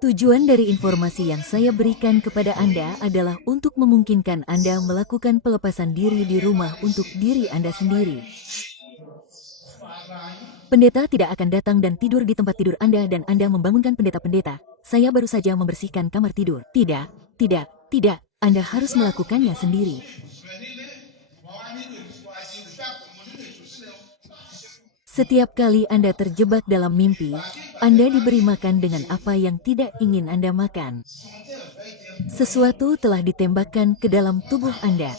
Tujuan dari informasi yang saya berikan kepada Anda adalah untuk memungkinkan Anda melakukan pelepasan diri di rumah untuk diri Anda sendiri. Pendeta tidak akan datang dan tidur di tempat tidur Anda dan Anda membangunkan pendeta-pendeta. Saya baru saja membersihkan kamar tidur. Tidak, tidak, tidak. Anda harus melakukannya sendiri. Setiap kali Anda terjebak dalam mimpi, Anda diberi makan dengan apa yang tidak ingin Anda makan. Sesuatu telah ditembakkan ke dalam tubuh Anda.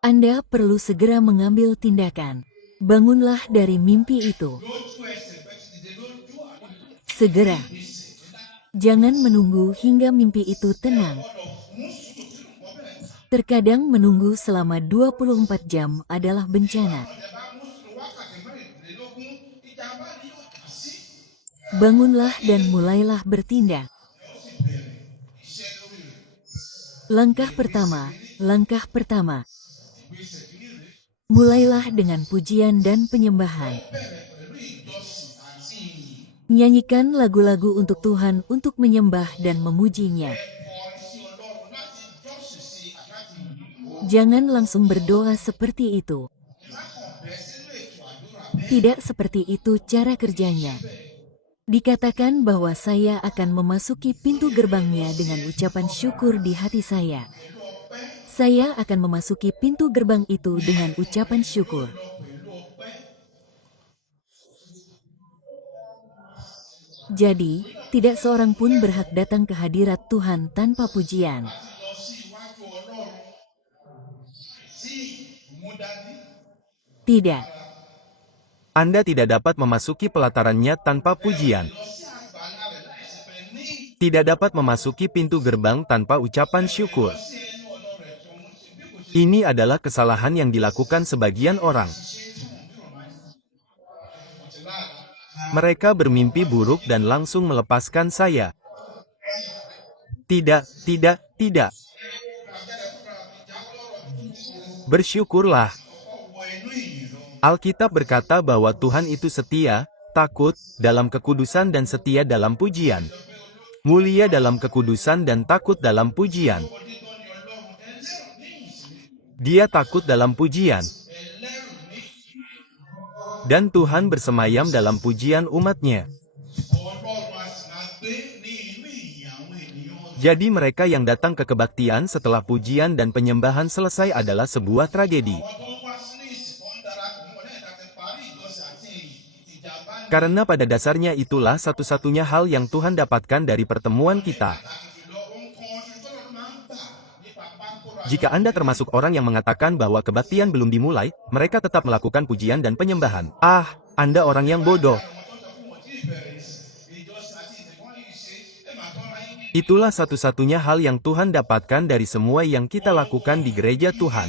Anda perlu segera mengambil tindakan. Bangunlah dari mimpi itu. Segera. Jangan menunggu hingga mimpi itu tenang. Terkadang menunggu selama 24 jam adalah bencana. Bangunlah dan mulailah bertindak. Langkah pertama, langkah pertama. Mulailah dengan pujian dan penyembahan. Nyanyikan lagu-lagu untuk Tuhan untuk menyembah dan memujinya. Jangan langsung berdoa seperti itu. Tidak seperti itu cara kerjanya. Dikatakan bahwa saya akan memasuki pintu gerbangnya dengan ucapan syukur di hati saya. Saya akan memasuki pintu gerbang itu dengan ucapan syukur. Jadi, tidak seorang pun berhak datang ke hadirat Tuhan tanpa pujian. Tidak. Anda tidak dapat memasuki pelatarannya tanpa pujian. Tidak dapat memasuki pintu gerbang tanpa ucapan syukur. Ini adalah kesalahan yang dilakukan sebagian orang. Mereka bermimpi buruk dan langsung melepaskan saya. Tidak, tidak, tidak. Bersyukurlah. Alkitab berkata bahwa Tuhan itu setia, takut, dalam kekudusan dan setia dalam pujian. Mulia dalam kekudusan dan takut dalam pujian. Dia takut dalam pujian. Dan Tuhan bersemayam dalam pujian umatnya. Jadi mereka yang datang ke kebaktian setelah pujian dan penyembahan selesai adalah sebuah tragedi. Karena pada dasarnya itulah satu-satunya hal yang Tuhan dapatkan dari pertemuan kita. Jika Anda termasuk orang yang mengatakan bahwa kebaktian belum dimulai, mereka tetap melakukan pujian dan penyembahan. Anda orang yang bodoh. Itulah satu-satunya hal yang Tuhan dapatkan dari semua yang kita lakukan di gereja Tuhan.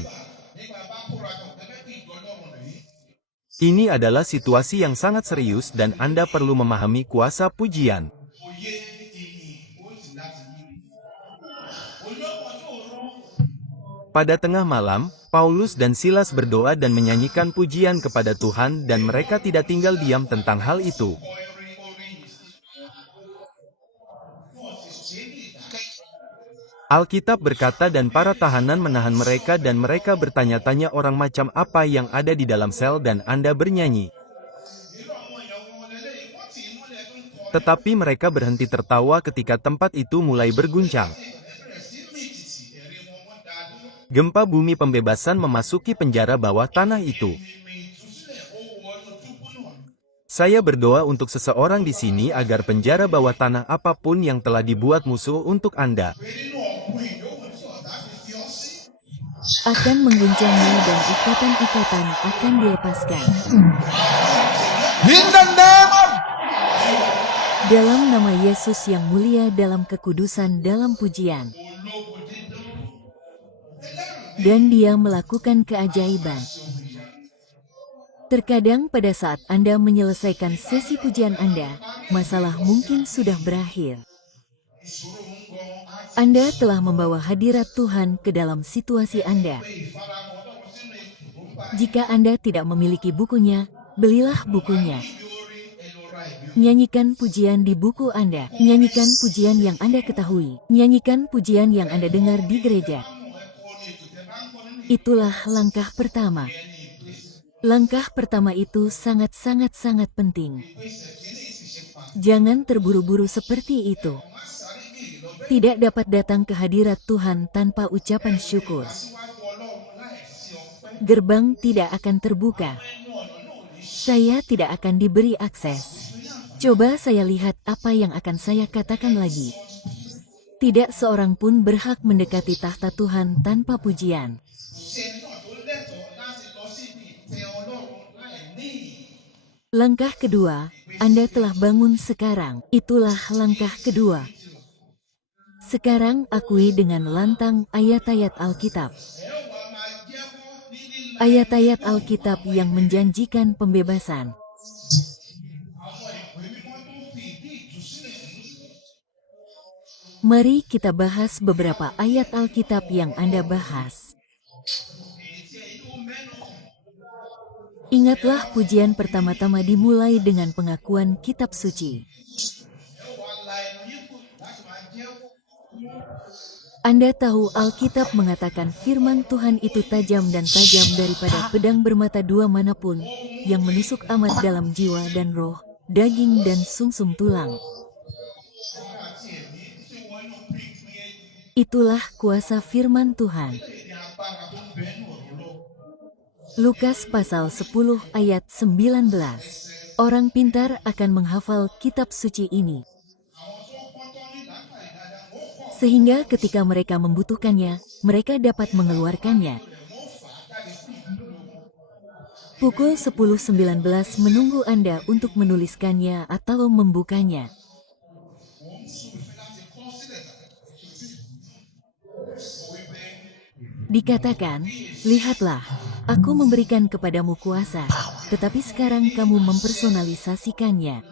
Ini adalah situasi yang sangat serius dan Anda perlu memahami kuasa pujian. Pada tengah malam, Paulus dan Silas berdoa dan menyanyikan pujian kepada Tuhan dan mereka tidak tinggal diam tentang hal itu. Alkitab berkata dan para tahanan menahan mereka dan mereka bertanya-tanya orang macam apa yang ada di dalam sel dan Anda bernyanyi. Tetapi mereka berhenti tertawa ketika tempat itu mulai berguncang. Gempa bumi pembebasan memasuki penjara bawah tanah itu. Saya berdoa untuk seseorang di sini agar penjara bawah tanah apapun yang telah dibuat musuh untuk Anda akan mengguncangnya dan ikatan-ikatan akan dilepaskan. Dalam nama Yesus yang mulia dalam kekudusan dalam pujian. Dan dia melakukan keajaiban. Terkadang pada saat Anda menyelesaikan sesi pujian Anda, masalah mungkin sudah berakhir. Anda telah membawa hadirat Tuhan ke dalam situasi Anda. Jika Anda tidak memiliki bukunya, belilah bukunya. Nyanyikan pujian di buku Anda. Nyanyikan pujian yang Anda ketahui. Nyanyikan pujian yang Anda dengar di gereja. Itulah langkah pertama. Langkah pertama itu sangat-sangat penting. Jangan terburu-buru seperti itu. Tidak dapat datang ke hadirat Tuhan tanpa ucapan syukur. Gerbang tidak akan terbuka. Saya tidak akan diberi akses. Coba saya lihat apa yang akan saya katakan lagi. Tidak seorang pun berhak mendekati tahta Tuhan tanpa pujian. Langkah kedua, Anda telah bangun sekarang. Itulah langkah kedua. Sekarang akui dengan lantang ayat-ayat Alkitab. Ayat-ayat Alkitab yang menjanjikan pembebasan. Mari kita bahas beberapa ayat Alkitab yang Anda bahas. Ingatlah pujian pertama-tama dimulai dengan pengakuan kitab suci. Anda tahu Alkitab mengatakan firman Tuhan itu tajam dan tajam daripada pedang bermata dua manapun, yang menusuk amat dalam jiwa dan roh, daging dan sumsum tulang. Itulah kuasa firman Tuhan. Lukas pasal 10 ayat 19. Orang pintar akan menghafal kitab suci ini, sehingga ketika mereka membutuhkannya, mereka dapat mengeluarkannya. Pukul 10.19 menunggu Anda untuk menuliskannya atau membukanya. Dikatakan, lihatlah, aku memberikan kepadamu kuasa, tetapi sekarang kamu mempersonalisasikannya.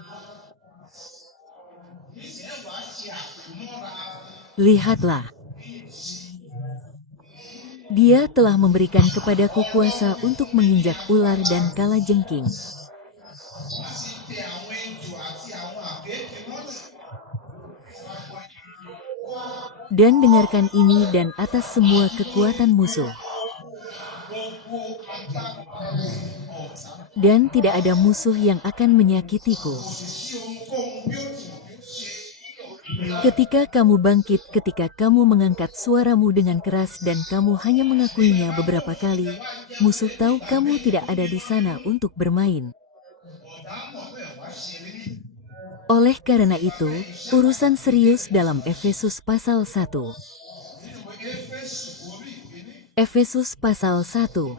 Lihatlah, Dia telah memberikan kepadaku kuasa untuk menginjak ular dan kalajengking. Dan dengarkan ini dan atas semua kekuatan musuh. Dan tidak ada musuh yang akan menyakitiku. Ketika kamu bangkit, ketika kamu mengangkat suaramu dengan keras dan kamu hanya mengakuinya beberapa kali, musuh tahu kamu tidak ada di sana untuk bermain. Oleh karena itu, urusan serius dalam Efesus pasal 1. Efesus pasal 1.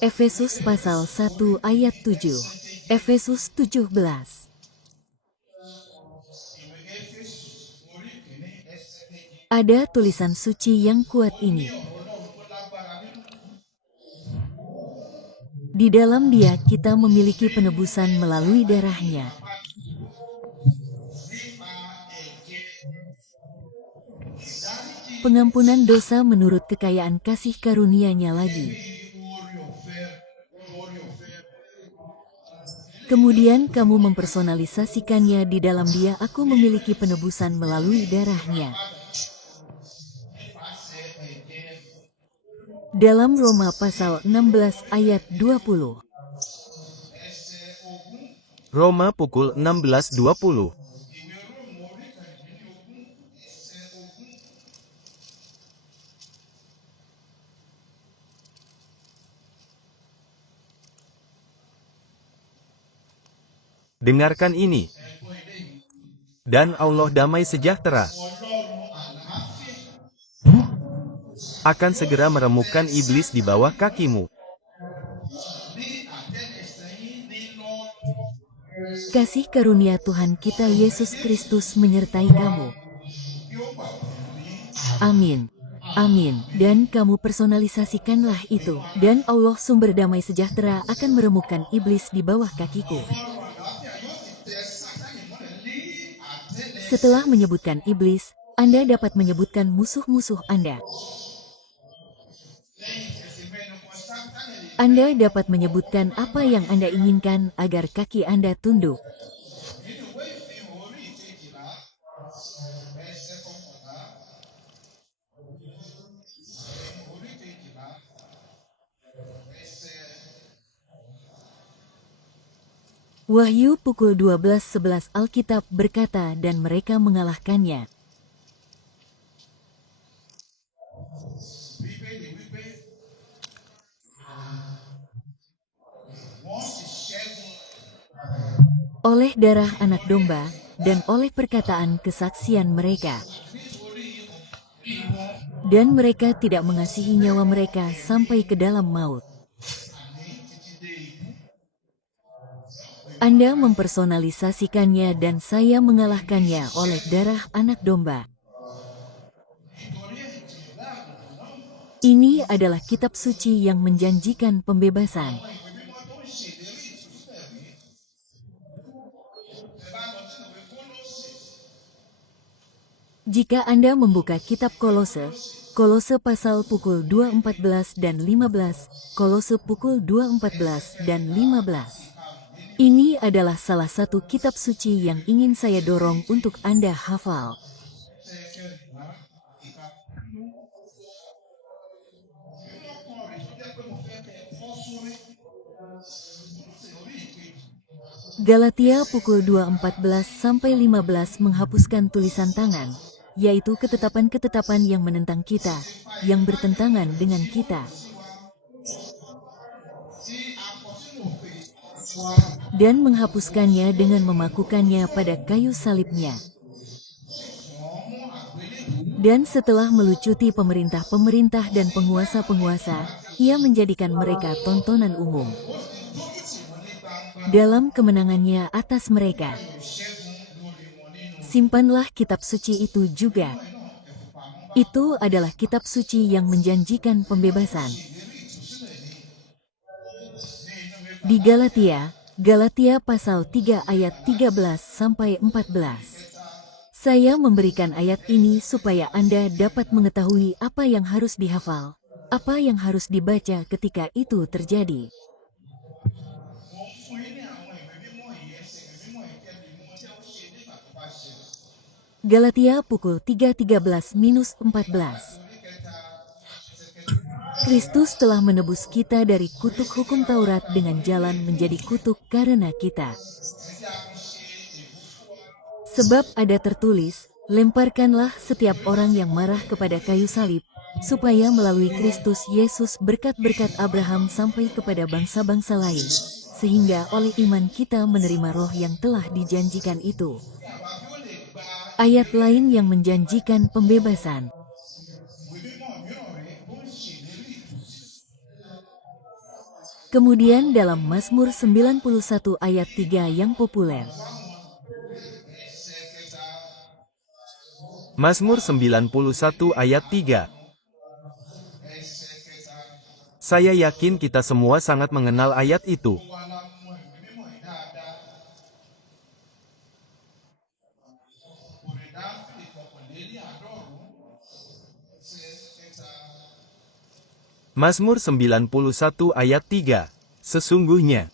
Efesus pasal 1 ayat 7. Efesus 17. Ada tulisan suci yang kuat ini. Di dalam Dia kita memiliki penebusan melalui darah-Nya. Pengampunan dosa menurut kekayaan kasih karunia-Nya lagi. Kemudian kamu mempersonalisasikannya di dalam Dia. Aku memiliki penebusan melalui darah-Nya. Dalam Roma pasal 16 ayat 20. Roma pukul 16.20. Dengarkan ini. Dan Allah damai sejahtera akan segera meremukkan iblis di bawah kakimu. Kasih karunia Tuhan kita Yesus Kristus menyertai kamu. Amin. Amin. Dan kamu personalisasikanlah itu. Dan Allah sumber damai sejahtera akan meremukkan iblis di bawah kakiku. Setelah menyebutkan iblis, Anda dapat menyebutkan musuh-musuh Anda. Anda dapat menyebutkan apa yang Anda inginkan agar kaki Anda tunduk. Wahyu pukul 12:11 Alkitab berkata dan mereka mengalahkannya. Oleh darah anak domba, dan oleh perkataan kesaksian mereka. Dan mereka tidak mengasihi nyawa mereka sampai ke dalam maut. Anda mempersonalisasikannya dan saya mengalahkannya oleh darah anak domba. Ini adalah kitab suci yang menjanjikan pembebasan. Jika Anda membuka kitab Kolose, Kolose pasal pukul 2:14 dan 15, Kolose pukul 2:14 dan 15. Ini adalah salah satu kitab suci yang ingin saya dorong untuk Anda hafal. Galatia pukul 2:14-15 menghapuskan tulisan tangan, yaitu ketetapan-ketetapan yang menentang kita, yang bertentangan dengan kita. Dan menghapuskannya dengan memakukannya pada kayu salibnya. Dan setelah melucuti pemerintah-pemerintah dan penguasa-penguasa, ia menjadikan mereka tontonan umum. Dalam kemenangannya atas mereka, simpanlah kitab suci itu juga. Itu adalah kitab suci yang menjanjikan pembebasan. Di Galatia, Galatia pasal 3 ayat 13-14. Saya memberikan ayat ini supaya Anda dapat mengetahui apa yang harus dihafal, apa yang harus dibaca ketika itu terjadi. Galatia pukul 3:13-14. Kristus telah menebus kita dari kutuk hukum Taurat dengan jalan menjadi kutuk karena kita. Sebab ada tertulis, lemparkanlah setiap orang yang marah kepada kayu salib, supaya melalui Kristus Yesus berkat-berkat Abraham sampai kepada bangsa-bangsa lain, sehingga oleh iman kita menerima roh yang telah dijanjikan itu. Ayat lain yang menjanjikan pembebasan. Kemudian dalam Mazmur 91 ayat 3 yang populer. Mazmur 91 ayat 3. Saya yakin kita semua sangat mengenal ayat itu. Mazmur 91 ayat 3. Sesungguhnya,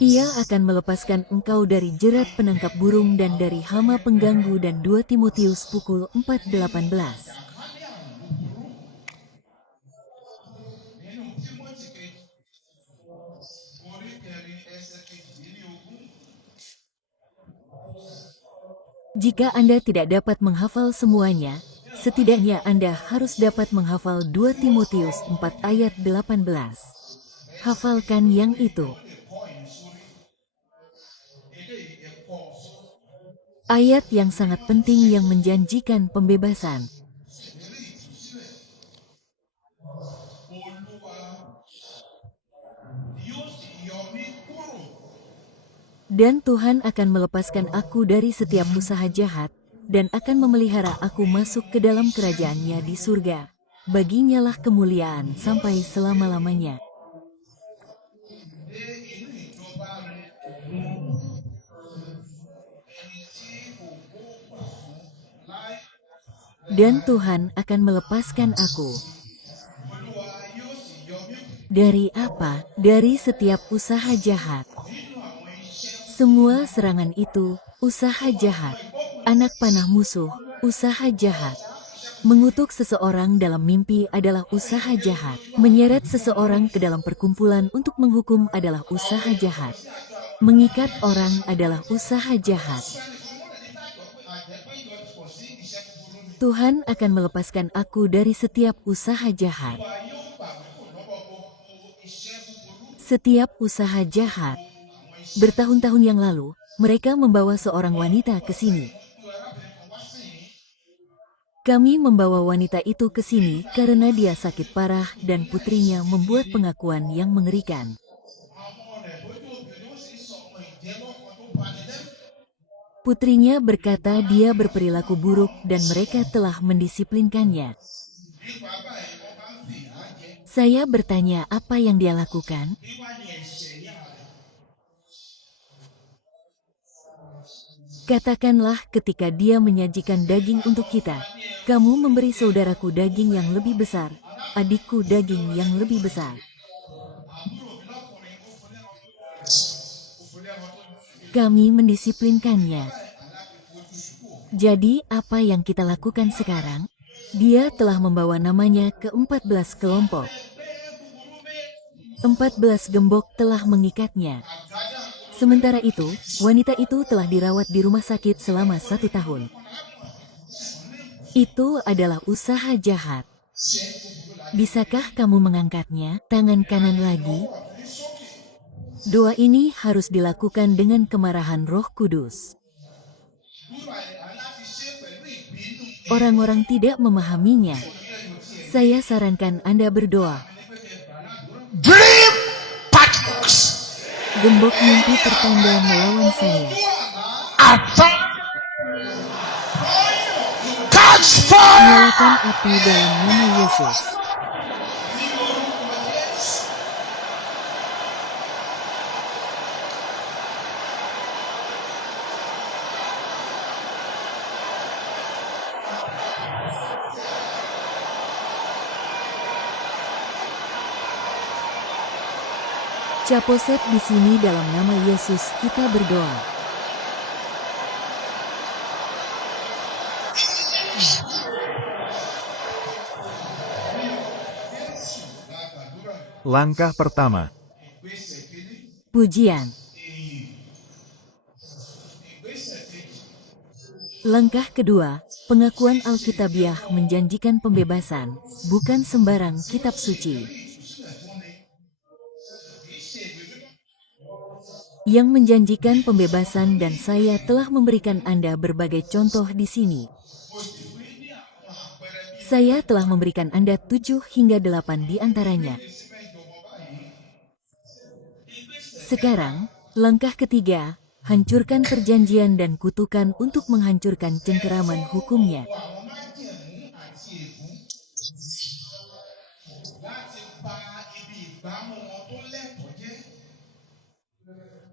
Ia akan melepaskan engkau dari jerat penangkap burung dan dari hama pengganggu. Dan 2 Timotius pukul 4:18. Jika Anda tidak dapat menghafal semuanya, setidaknya Anda harus dapat menghafal 2 Timotius 4 ayat 18. Hafalkan yang itu. Ayat yang sangat penting yang menjanjikan pembebasan. Dan Tuhan akan melepaskan aku dari setiap usaha jahat, dan akan memelihara aku masuk ke dalam kerajaan-Nya di surga. Baginya lah kemuliaan sampai selama-lamanya. Dan Tuhan akan melepaskan aku. Dari apa? Dari setiap usaha jahat. Semua serangan itu, usaha jahat. Anak panah musuh, usaha jahat. Mengutuk seseorang dalam mimpi adalah usaha jahat. Menyeret seseorang ke dalam perkumpulan untuk menghukum adalah usaha jahat. Mengikat orang adalah usaha jahat. Tuhan akan melepaskan aku dari setiap usaha jahat. Setiap usaha jahat. Bertahun-tahun yang lalu, mereka membawa seorang wanita ke sini. Kami membawa wanita itu ke sini karena dia sakit parah dan putrinya membuat pengakuan yang mengerikan. Putrinya berkata dia berperilaku buruk dan mereka telah mendisiplinkannya. Saya bertanya apa yang dia lakukan. Katakanlah ketika dia menyajikan daging untuk kita, kamu memberi saudaraku daging yang lebih besar, adikku daging yang lebih besar. Kami mendisiplinkannya. Jadi apa yang kita lakukan sekarang? Dia telah membawa namanya ke 14 kelompok. 14 gembok telah mengikatnya. Sementara itu, wanita itu telah dirawat di rumah sakit selama 1 tahun. Itu adalah usaha jahat. Bisakah kamu mengangkatnya, tangan kanan lagi? Doa ini harus dilakukan dengan kemarahan Roh Kudus. Orang-orang tidak memahaminya. Saya sarankan Anda berdoa. Dream partners. Gembok mimpi pertanda melawan saya. Attack. Catch fire. Nyalakan api dalam nama Yesus. Caposet di sini dalam nama Yesus kita berdoa. Langkah pertama. Pujian. Langkah kedua, pengakuan Alkitabiah menjanjikan pembebasan, bukan sembarang kitab suci. Yang menjanjikan pembebasan dan saya telah memberikan Anda berbagai contoh di sini. Saya telah memberikan Anda 7 hingga 8 di antaranya. Sekarang, langkah ketiga, hancurkan perjanjian dan kutukan untuk menghancurkan cengkeraman hukumnya.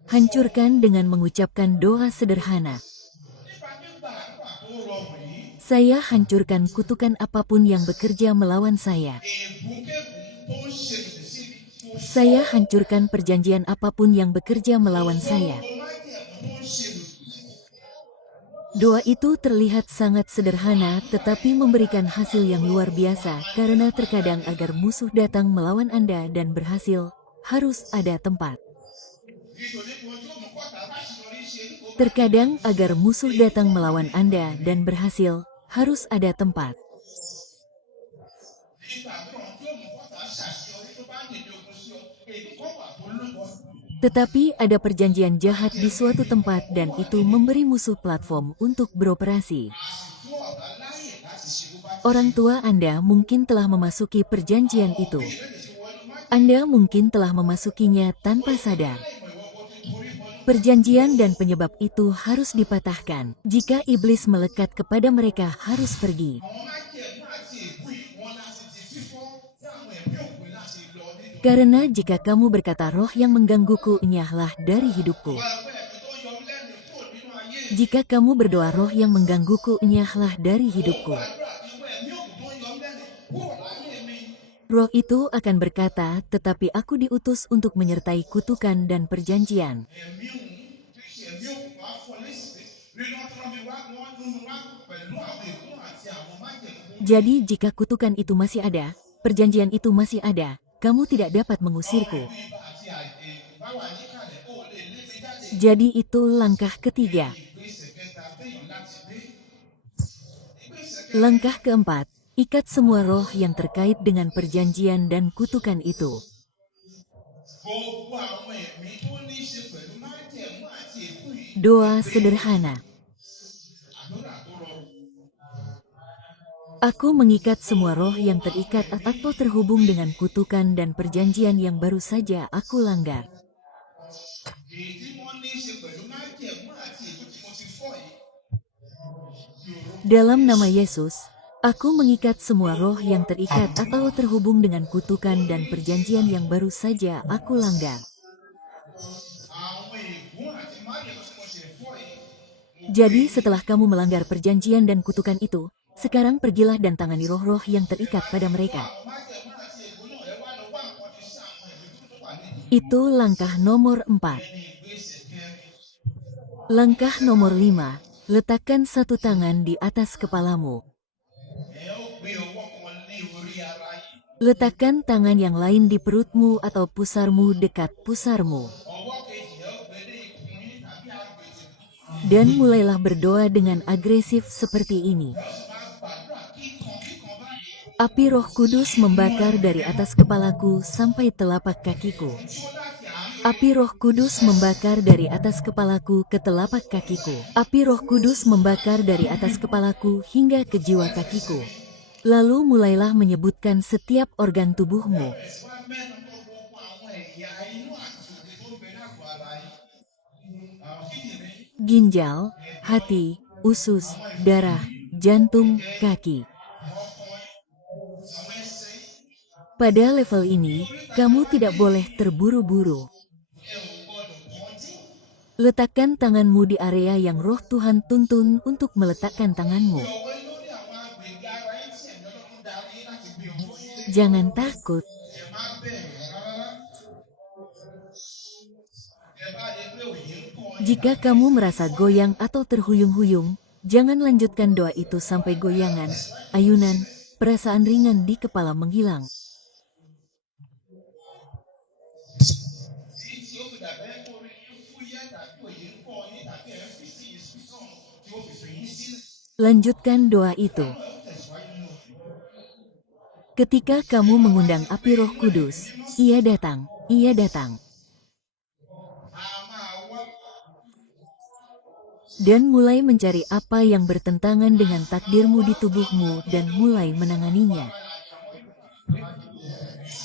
Hancurkan dengan mengucapkan doa sederhana. Saya hancurkan kutukan apapun yang bekerja melawan saya. Saya hancurkan perjanjian apapun yang bekerja melawan saya. Doa itu terlihat sangat sederhana tetapi memberikan hasil yang luar biasa karena terkadang agar musuh datang melawan Anda dan berhasil, harus ada tempat. Terkadang agar musuh datang melawan Anda dan berhasil, harus ada tempat. Tetapi ada perjanjian jahat di suatu tempat dan itu memberi musuh platform untuk beroperasi. Orang tua Anda mungkin telah memasuki perjanjian itu. Anda mungkin telah memasukinya tanpa sadar. Perjanjian dan penyebab itu harus dipatahkan. Jika iblis melekat kepada mereka harus pergi. àwọn májẹ̀mú àti ègún yìí wọn láti di fífọ́ tí àwọn ẹ̀mí òkùnkùn láti lọ nínú. Karena jika kamu berkata roh yang menggangguku enyahlah dari hidupku. Wọ́n ẹgbẹ́ ẹ̀mí tó yọ mí lẹ́nu kúrò nínú ayé. Jika kamu berdoa roh yang menggangguku enyahlah dari hidupku. Gbàdúrà ìwọ ẹ̀mí òkùnkùn tó yọ mí lẹ́nu kúrò láyé mi. Roh itu akan berkata, tetapi aku diutus untuk menyertai kutukan dan perjanjian. Ẹ̀mí òun tí í ṣe ẹ̀mí òkùnkùn á fún ọ lésì pé rí wọ́n tí wọ́n mi wá wọ́n mú mi wá pẹ̀lú àwọn ègún àti àwọn májẹ̀mú. Jadi jika kutukan itu masih ada, perjanjian itu masih ada, kamu tidak dapat mengusirku. Bí ibà àti ègún bá wà níkàlẹ̀ ó lè lé mi jáde. Jadi itu langkah ketiga. Ìgbésẹ̀ kẹta téèyàn láti gbé. Ìgbésẹ̀ Langkah keempat, ikat semua roh yang terkait dengan perjanjian dan kutukan itu. gbogbo àwọn ẹ̀mí tó ní í ṣe pẹ̀lú májẹ̀mú àti ègún yìí. Doa sederhana. Àdúrà tó rọrùn. Aku mengikat semua roh yang terikat atau terhubung dengan kutukan dan perjanjian yang baru saja aku langgar. Èyí tí wọ́n ní í ṣe pẹ̀lú májẹ̀mú àti ègún tí mo ti fọ́ yìí. Dalam nama Yesus, aku mengikat semua roh yang terikat atau terhubung dengan kutukan dan perjanjian yang baru saja aku langgar. Àwọn ègún àti májẹ̀mú tí mo ṣe fọ́ yìí. Jadi setelah kamu melanggar perjanjian dan kutukan itu, sekarang pergilah dan tangani roh-roh yang terikat pada mereka. Àwọn májẹ̀mú àti ègún náà ẹ wá lọ wá nǹkan ti sí àwọn ẹ̀mí tó wà nínú. Itu langkah nomor 4. Ẹni ìgbésẹ̀ kẹrin. Langkah nomor 5, letakkan satu tangan di atas kepalamu. Ẹ ó gbé ọwọ́ kan lé orí ara yín. Letakkan tangan yang lain di perutmu atau pusarmu dekat pusarmu. Ọwọ́ kejì ẹ ó gbé lé ikùn yín tàbí àgbègbè. Dan mulailah berdoa dengan agresif seperti ini. Máa gbàdúrà kíkan báyìí. Api Roh Kudus membakar dari atas kepalaku sampai telapak kakiku. Tí ó láti àánú. Api Roh Kudus membakar dari atas kepalaku ke telapak kakiku. Api Roh Kudus membakar dari atas kepalaku hingga ke jiwa kakiku. Lalu mulailah menyebutkan setiap organ tubuhmu. Bẹ̀rẹ̀ sí wá mẹ́nu tó gbogbo àwọn ẹ̀yà inú àti òde tó ń bẹ lágọ̀ọ́ ara yín. Àwọn kíndìnrín. Ginjal, hati, usus, darah, jantung, kaki. Pada level ini, kamu tidak boleh terburu-buru. Letakkan tanganmu di area yang roh Tuhan tuntun untuk meletakkan tanganmu. Ọwọ́ yín lórí àwọn agbègbè ara yín tí ẹ̀mí Ọlọ́run darí yín láti gbé ọwọ́ yín lé. Jangan takut. Ẹ má bẹ̀rù rárá. Ẹ bá rí pé òye ń kọ́ yín. Jika kamu merasa goyang atau terhuyung-huyung, jangan lanjutkan doa itu sampai goyangan, ayunan, perasaan ringan di kepala menghilang. Tí ó fi dàbẹ́ kó rí yín fúyẹ́ tàbí òye ń kọ́ yín tàbí ẹ̀ ń fi sí yín sí sọ̀rọ̀ tí ó fi fi yín sílẹ̀. Lanjutkan doa itu. Ẹ ó tẹ̀síwájú nínú òfin. Ketika kamu mengundang api Roh Kudus, ia datang, ia datang. A máa wá. Dan mulai mencari apa yang bertentangan dengan takdirmu di tubuhmu dan mulai menanganinya.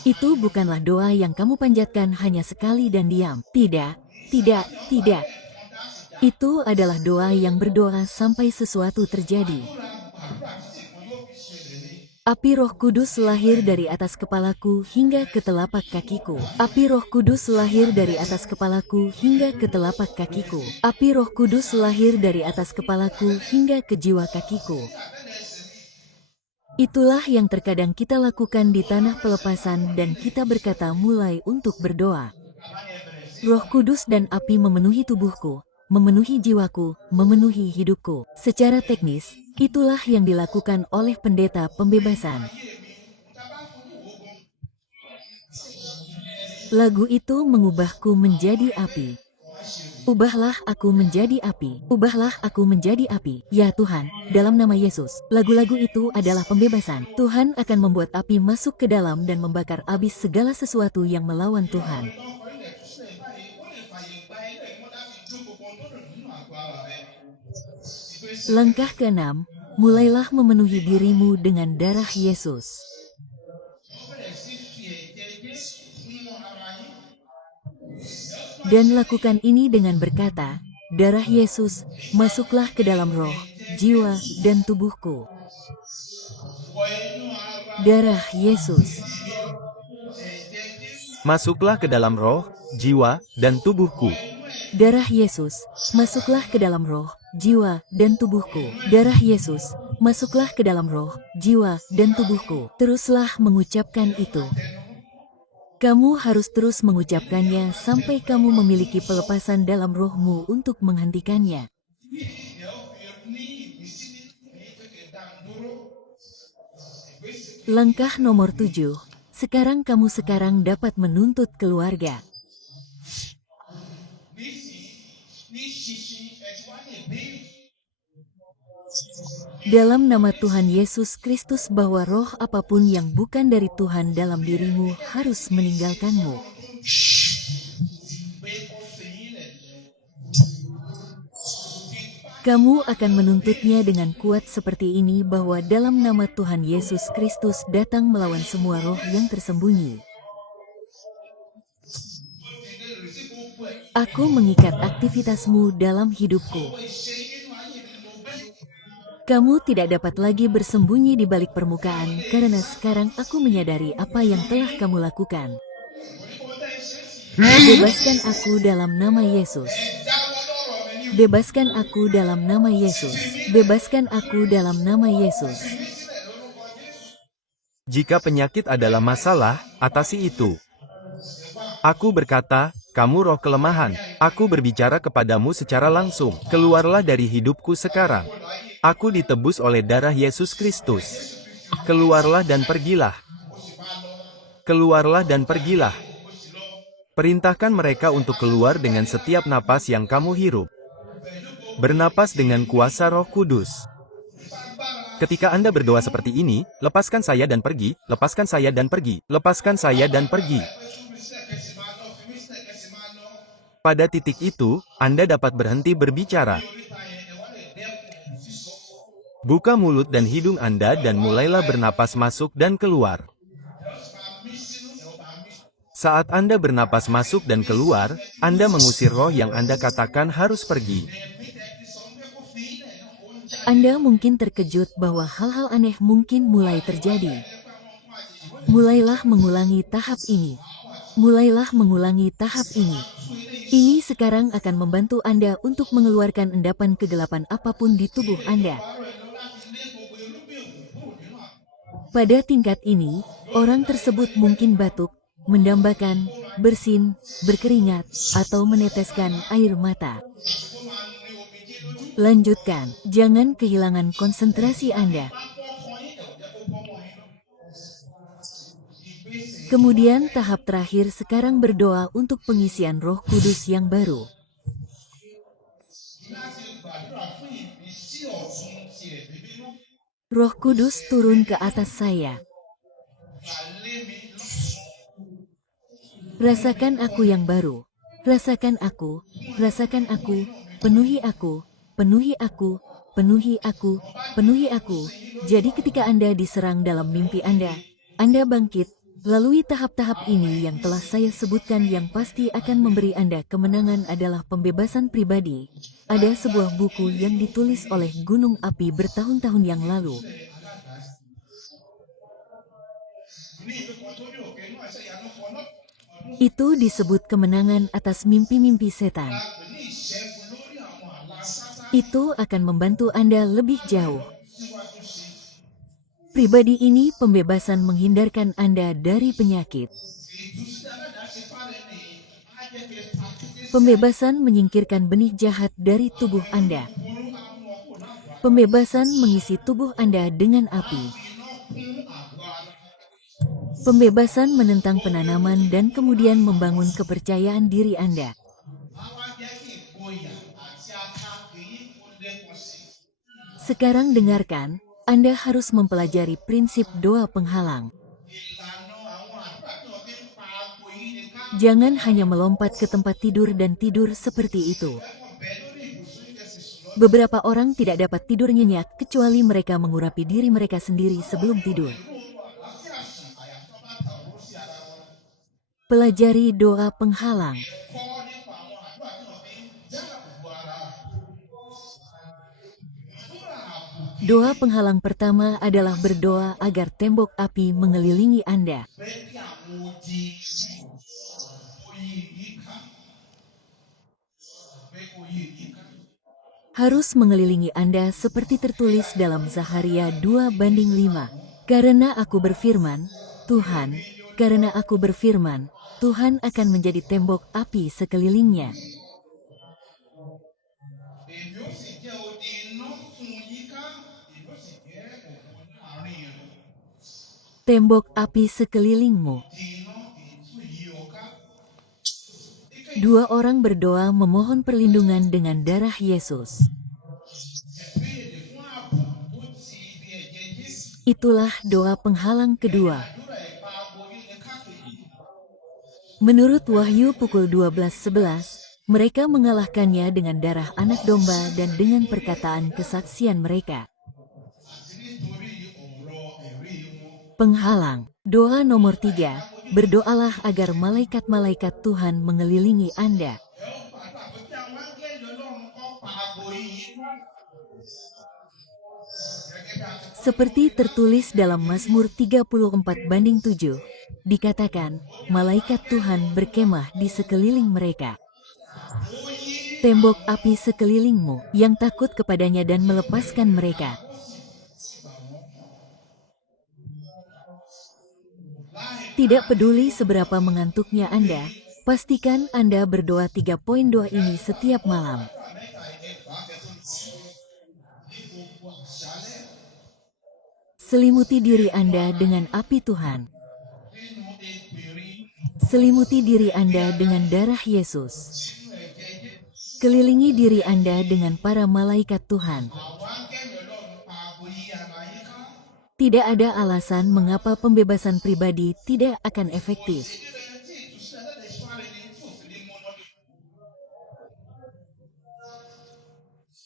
Itu bukanlah doa yang kamu panjatkan hanya sekali dan diam. Tidak, tidak, tidak. Itu adalah doa yang berdoa sampai sesuatu terjadi. Àdúrà títí kan yóò fi ṣẹlẹ̀ ní. Api Roh Kudus lahir dari atas kepalaku hingga ke telapak kakiku. Api Roh Kudus lahir dari atas kepalaku hingga ke telapak kakiku. Api Roh Kudus lahir dari atas kepalaku hingga ke jiwa kakiku. Itulah yang terkadang kita lakukan di tanah pelepasan dan kita berkata mulai untuk berdoa. Roh Kudus dan api memenuhi tubuhku, memenuhi jiwaku, memenuhi hidupku. Secara teknis, itulah yang dilakukan oleh pendeta pembebasan. Lagu itu mengubahku menjadi api. Ubahlah aku menjadi api, ubahlah aku menjadi api. Ya Tuhan, dalam nama Yesus, lagu-lagu itu adalah pembebasan. Tuhan akan membuat api masuk ke dalam dan membakar habis segala sesuatu yang melawan Tuhan. Langkah ke-6, mulailah memenuhi dirimu dengan darah Yesus. Dan lakukan ini dengan berkata, darah Yesus, masuklah ke dalam roh, jiwa, dan tubuhku. Darah Yesus. Masuklah ke dalam roh, jiwa, dan tubuhku. Darah Yesus, masuklah ke dalam roh, jiwa, dan tubuhku. Darah Yesus, masuklah ke dalam roh, jiwa, dan tubuhku. Teruslah mengucapkan itu. Kamu harus terus mengucapkannya sampai kamu memiliki pelepasan dalam rohmu untuk menghentikannya. Langkah nomor 7. Sekarang kamu dapat menuntut keluarga. Dalam nama Tuhan Yesus Kristus bahwa roh apapun yang bukan dari Tuhan dalam dirimu harus meninggalkanmu. Kamu akan menuntutnya dengan kuat seperti ini bahwa dalam nama Tuhan Yesus Kristus datang melawan semua roh yang tersembunyi. Aku mengikat aktivitasmu dalam hidupku. Kamu tidak dapat lagi bersembunyi di balik permukaan karena sekarang aku menyadari apa yang telah kamu lakukan. Bebaskan aku dalam nama Yesus. Bebaskan aku dalam nama Yesus. Bebaskan aku dalam nama Yesus. Jika penyakit adalah masalah, atasi itu. Aku berkata, kamu roh kelemahan. Aku berbicara kepadamu secara langsung. Keluarlah dari hidupku sekarang. Aku ditebus oleh darah Yesus Kristus. Keluarlah dan pergilah. Keluarlah dan pergilah. Perintahkan mereka untuk keluar dengan setiap napas yang kamu hirup. Bernapas dengan kuasa Roh Kudus. Ketika Anda berdoa seperti ini, lepaskan saya dan pergi, lepaskan saya dan pergi, lepaskan saya dan pergi. Pada titik itu, Anda dapat berhenti berbicara. Buka mulut dan hidung Anda dan mulailah bernapas masuk dan keluar. Saat Anda bernapas masuk dan keluar, Anda mengusir roh yang Anda katakan harus pergi. Anda mungkin terkejut bahwa hal-hal aneh mungkin mulai terjadi. Mulailah mengulangi tahap ini. Mulailah mengulangi tahap ini. Ini sekarang akan membantu Anda untuk mengeluarkan endapan kegelapan apapun di tubuh Anda. Pada tingkat ini, orang tersebut mungkin batuk, mendambakan, bersin, berkeringat, atau meneteskan air mata. Lanjutkan, jangan kehilangan konsentrasi Anda. Kemudian tahap terakhir sekarang berdoa untuk pengisian Roh Kudus yang baru. Roh Kudus turun ke atas saya. Rasakan aku yang baru. Rasakan aku, penuhi aku, penuhi aku, penuhi aku, penuhi aku. Jadi ketika Anda diserang dalam mimpi Anda bangkit, lalui tahap-tahap ini yang telah saya sebutkan yang pasti akan memberi Anda kemenangan adalah pembebasan pribadi. Ada sebuah buku yang ditulis oleh Gunung Api bertahun-tahun yang lalu. Itu disebut kemenangan atas mimpi-mimpi setan. Itu akan membantu Anda lebih jauh. Pribadi ini pembebasan menghindarkan Anda dari penyakit. Pembebasan menyingkirkan benih jahat dari tubuh Anda. Pembebasan mengisi tubuh Anda dengan api. Pembebasan menentang penanaman dan kemudian membangun kepercayaan diri Anda. Sekarang dengarkan, Anda harus mempelajari prinsip doa penghalang. Jangan hanya melompat ke tempat tidur dan tidur seperti itu. Beberapa orang tidak dapat tidur nyenyak kecuali mereka mengurapi diri mereka sendiri sebelum tidur. Pelajari doa penghalang. Doa penghalang pertama adalah berdoa agar tembok api mengelilingi Anda. 别变无机，故意离开，别故意离开。 Harus mengelilingi Anda seperti tertulis dalam Zaharia 2:5. Karena aku berfirman, Tuhan, karena aku berfirman, Tuhan akan menjadi tembok api sekelilingnya. 也就是叫你弄送一个，也就是别个不哪里， Tembok api sekelilingmu. 你弄给出有个，一个 Dua orang berdoa memohon perlindungan dengan darah Yesus. 别的话不级别阶级， Itulah doa penghalang kedua. 有来把我给你看给你， Menurut Wahyu pukul 12:11, mereka mengalahkannya dengan darah anak domba dan dengan perkataan kesaksian mereka. 这里多的有了，有了。 Penghalang. Doa nomor 3. Berdoalah agar malaikat-malaikat Tuhan mengelilingi Anda. Seperti tertulis dalam Mazmur 34:7, dikatakan, malaikat Tuhan berkemah di sekeliling mereka. Tembok api sekelilingmu yang takut kepadanya dan melepaskan mereka. Tidak peduli seberapa mengantuknya Anda, pastikan Anda berdoa 3 poin doa ini setiap malam. Selimuti diri Anda dengan api Tuhan. Selimuti diri Anda dengan darah Yesus. Kelilingi diri Anda dengan para malaikat Tuhan. Tidak ada alasan mengapa pembebasan pribadi tidak akan efektif.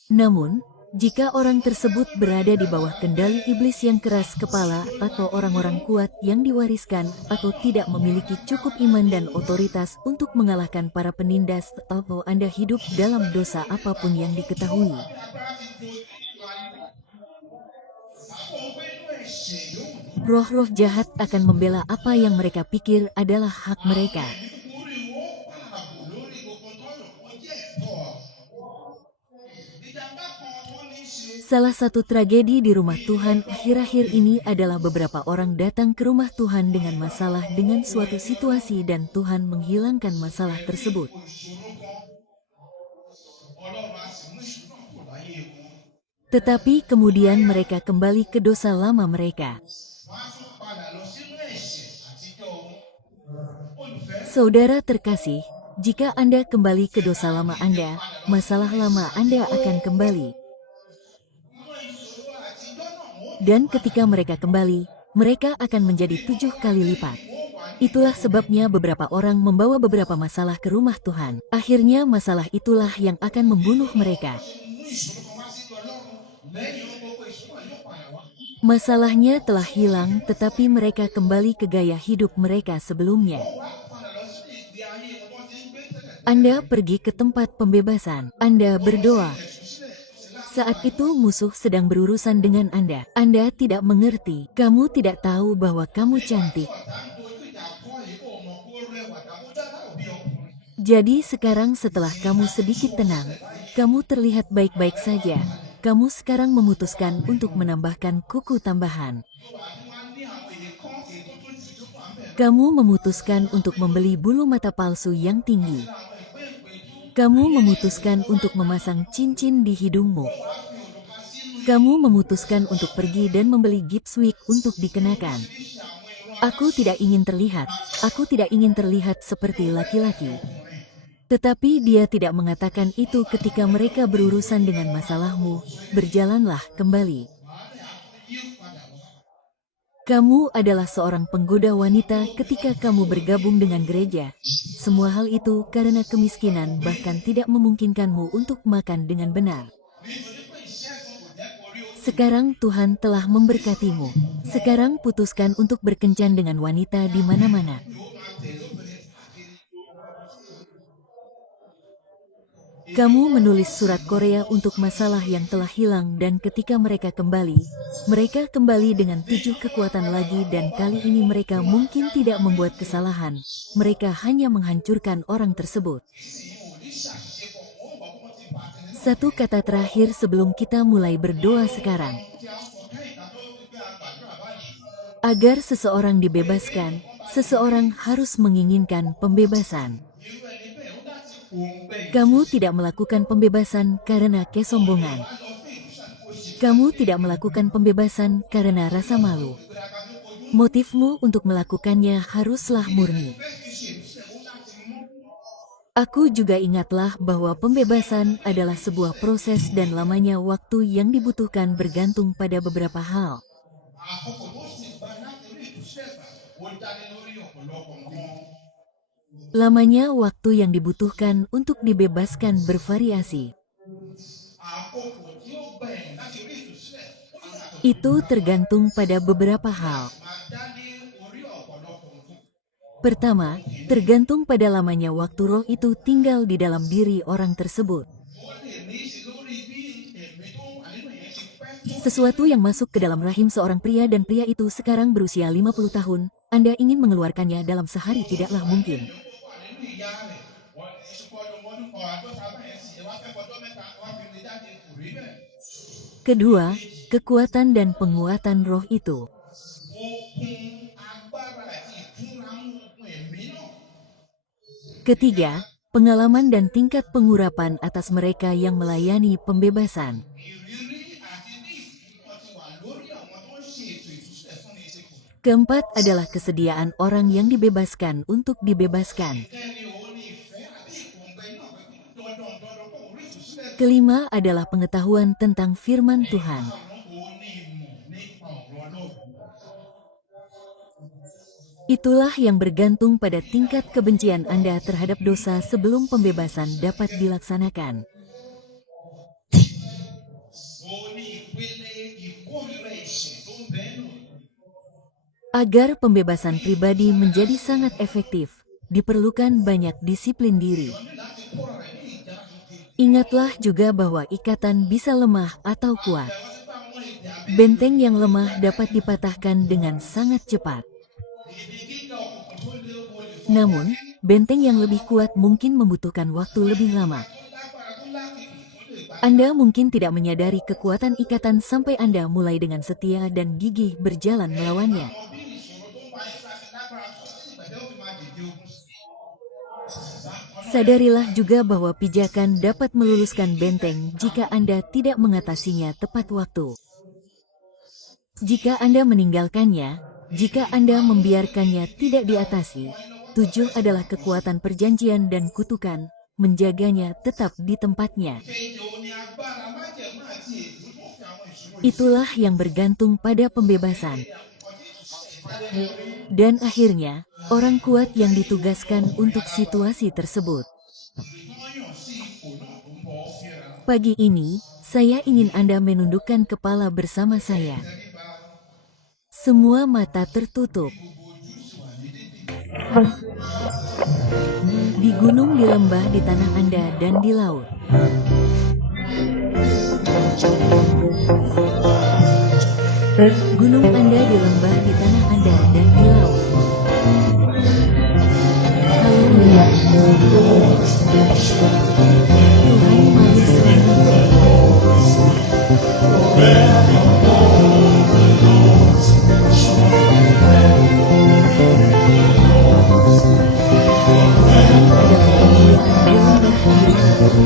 Namun, jika orang tersebut berada di bawah kendali iblis yang keras kepala atau orang-orang kuat yang diwariskan atau tidak memiliki cukup iman dan otoritas untuk mengalahkan para penindas atau Anda hidup dalam dosa apapun yang diketahui, roh-roh jahat akan membela apa yang mereka pikir adalah hak mereka. Salah satu tragedi di rumah Tuhan akhir-akhir ini adalah beberapa orang datang ke rumah Tuhan dengan masalah dengan suatu situasi dan Tuhan menghilangkan masalah tersebut. Tetapi kemudian mereka kembali ke dosa lama mereka. Saudara terkasih, jika Anda kembali ke dosa lama Anda, masalah lama Anda akan kembali. Dan ketika mereka kembali, mereka akan menjadi 7 kali lipat. Itulah sebabnya beberapa orang membawa beberapa masalah ke rumah Tuhan. Akhirnya masalah itulah yang akan membunuh mereka. Masalahnya telah hilang, tetapi mereka kembali ke gaya hidup mereka sebelumnya. Anda pergi ke tempat pembebasan. Anda berdoa. Saat itu musuh sedang berurusan dengan Anda. Anda tidak mengerti. Kamu tidak tahu bahwa kamu cantik. Jadi sekarang setelah kamu sedikit tenang, kamu terlihat baik-baik saja. Kamu sekarang memutuskan untuk menambahkan kuku tambahan. Kamu memutuskan untuk membeli bulu mata palsu yang tinggi. Kamu memutuskan untuk memasang cincin di hidungmu. Kamu memutuskan untuk pergi dan membeli gips wig untuk dikenakan. Aku tidak ingin terlihat. Aku tidak ingin terlihat seperti laki-laki. Tetapi dia tidak mengatakan itu ketika mereka berurusan dengan masalahmu. Berjalanlah kembali. Kamu adalah seorang penggoda wanita ketika kamu bergabung dengan gereja. Semua hal itu karena kemiskinan bahkan tidak memungkinkanmu untuk makan dengan benar. Sekarang Tuhan telah memberkatimu. Sekarang putuskan untuk berkencan dengan wanita di mana-mana. Kamu menulis surat Korea untuk masalah yang telah hilang dan ketika mereka kembali dengan 7 kekuatan lagi dan kali ini mereka mungkin tidak membuat kesalahan. Mereka hanya menghancurkan orang tersebut. Satu kata terakhir sebelum kita mulai berdoa sekarang. Agar seseorang dibebaskan, seseorang harus menginginkan pembebasan. Kamu tidak melakukan pembebasan karena kesombongan. Kamu tidak melakukan pembebasan karena rasa malu. Motifmu untuk melakukannya haruslah murni. Aku juga ingatlah bahwa pembebasan adalah sebuah proses dan lamanya waktu yang dibutuhkan bergantung pada beberapa hal. Lamanya waktu yang dibutuhkan untuk dibebaskan bervariasi. Itu tergantung pada beberapa hal. Pertama, tergantung pada lamanya waktu roh itu tinggal di dalam diri orang tersebut. Sesuatu yang masuk ke dalam rahim seorang pria dan pria itu sekarang berusia 50 tahun, Anda ingin mengeluarkannya dalam sehari tidaklah mungkin. Kedua, kekuatan dan penguatan roh itu. Ketiga, pengalaman dan tingkat pengurapan atas mereka yang melayani pembebasan. Keempat adalah kesediaan orang yang dibebaskan untuk dibebaskan. Kelima adalah pengetahuan tentang firman Tuhan. Itulah yang bergantung pada tingkat kebencian Anda terhadap dosa sebelum pembebasan dapat dilaksanakan. Agar pembebasan pribadi menjadi sangat efektif, diperlukan banyak disiplin diri. Ingatlah juga bahwa ikatan bisa lemah atau kuat. Benteng yang lemah dapat dipatahkan dengan sangat cepat. Namun, benteng yang lebih kuat mungkin membutuhkan waktu lebih lama. Anda mungkin tidak menyadari kekuatan ikatan sampai Anda mulai dengan setia dan gigih berjalan melawannya. Sadarilah juga bahwa pijakan dapat meluluskan benteng jika Anda tidak mengatasinya tepat waktu. Jika Anda meninggalkannya, jika Anda membiarkannya tidak diatasi, 7 adalah kekuatan perjanjian dan kutukan, menjaganya tetap di tempatnya. Itulah yang bergantung pada pembebasan. Dan akhirnya, orang kuat yang ditugaskan untuk situasi tersebut. Pagi ini, saya ingin Anda menundukkan kepala bersama saya. Semua mata tertutup. Di gunung, di lembah, di tanah Anda, dan di laut. Gunung Anda, di lembah, di tanah Anda, dan di laut. Haleluya. Tuhan malu selamanya. Tuhan adalah kemuliaan di lembah, di laut. Di gunung, di lembah.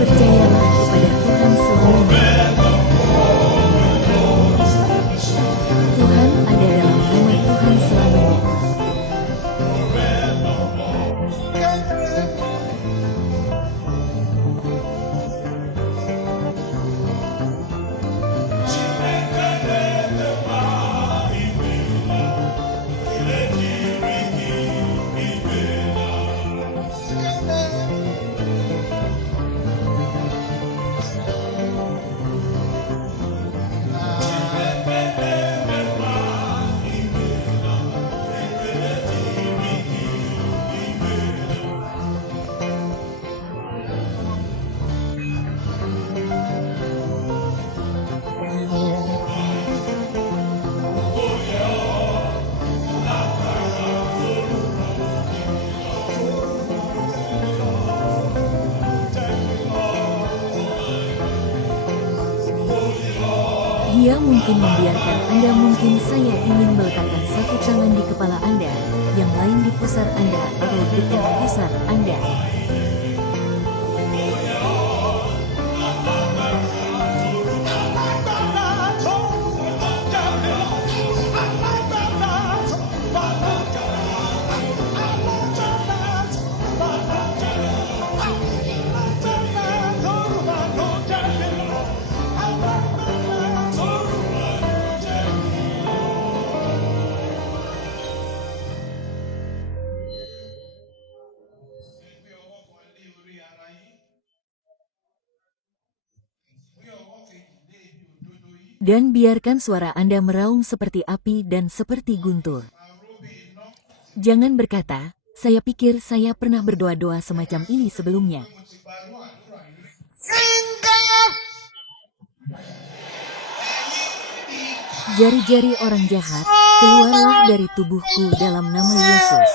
Percayalah kepada Tuhan selamanya. Tuhan ada dalam nama Tuhan selamanya. Dia mungkin membiarkan Anda. Mungkin saya ingin meletakkan satu tangan di kepala Anda, yang lain di pusar Anda atau dekat pusar Anda. Gbé ọwọ́ kan lé orí ara yín. Gbé ọwọ́ kejì lé ibi òdodo yín. Dan biarkan suara Anda meraung seperti api dan seperti guntur. Àróbì iná. Jangan berkata, saya pikir saya pernah berdoa-doa semacam ini sebelumnya. Mo ti gba irú àdúrà yìí rí. Jari-jari orang jahat, keluarlah dari tubuhku dalam nama Yesus.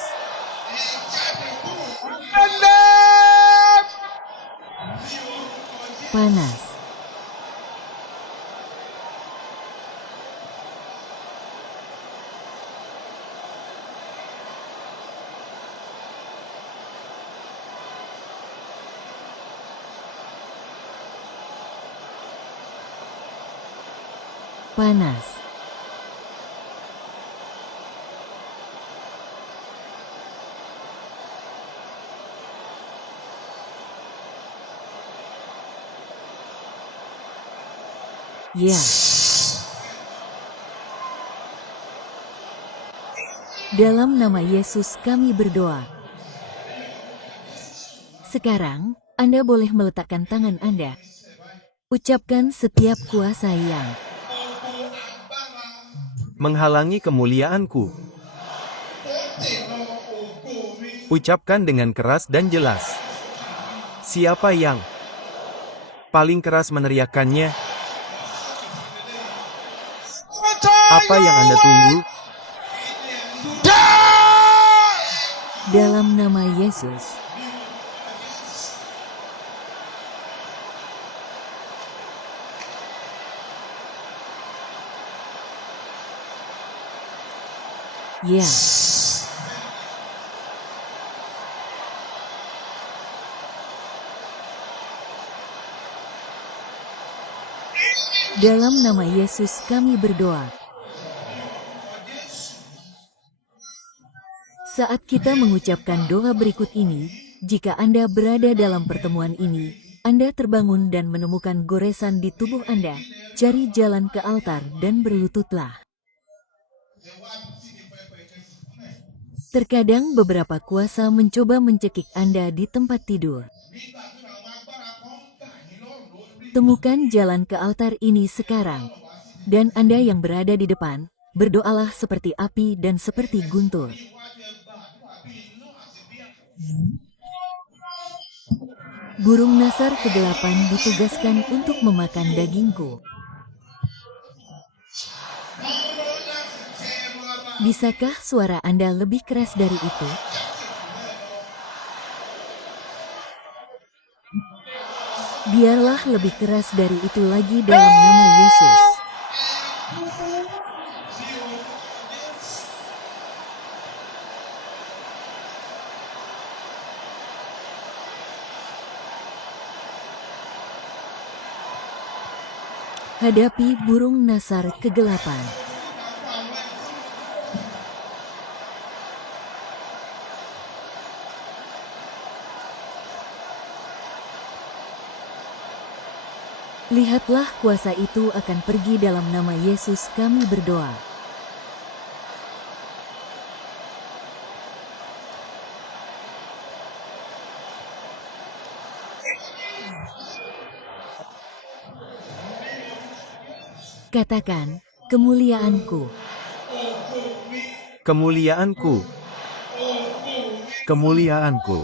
Panas. Panas. Ya. Dalam nama Yesus kami berdoa. Sekarang, Anda boleh meletakkan tangan Anda. Ucapkan setiap kuasa yang Menghalangi kemuliaanku. Ó dènà ògo mi. Ucapkan dengan keras dan jelas. Siapa yang paling keras meneriakannya? Apa yang Anda tunggu? dalam nama Yesus. Ya. Dalam nama Yesus kami berdoa. Saat kita mengucapkan doa berikut ini, jika Anda berada dalam pertemuan ini, Anda terbangun dan menemukan goresan di tubuh Anda, cari jalan ke altar dan berlututlah. Terkadang beberapa kuasa mencoba mencekik Anda di tempat tidur. Temukan jalan ke altar ini sekarang. Dan Anda yang berada di depan, berdoalah seperti api dan seperti guntur. Burung nasar kegelapan ditugaskan untuk memakan dagingku. Bisakah suara Anda lebih keras dari itu? Biarlah lebih keras dari itu lagi dalam nama Yesus. Hadapi burung nasar kegelapan. Lihatlah kuasa itu akan pergi dalam nama Yesus kami berdoa. Katakan, kemuliaanku, Kemuliaanku. Kemuliaanku.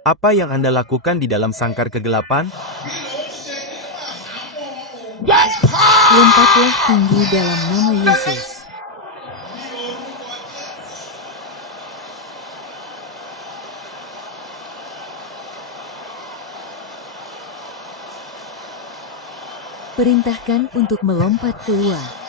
Apa yang Anda lakukan di dalam sangkar kegelapan? lompatlah tinggi dalam nama Yesus. Perintahkan untuk melompat keluar.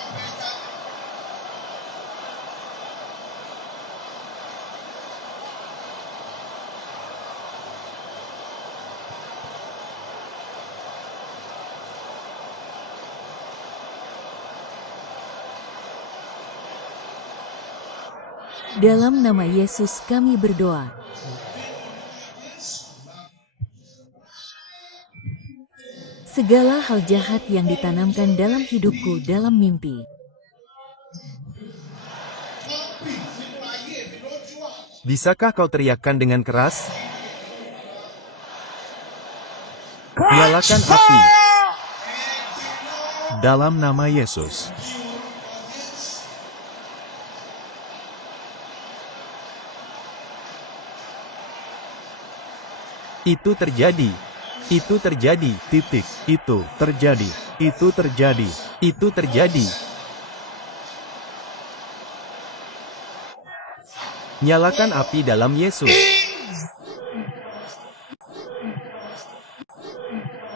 Dalam nama Yesus kami berdoa. Segala hal jahat yang ditanamkan dalam hidupku dalam mimpi, Bisakah kau teriakkan dengan keras? Nyalakan api. Dalam nama Yesus. Itu terjadi. Itu terjadi. Titik. Itu terjadi. Itu terjadi. Itu terjadi. Nyalakan api dalam Yesus.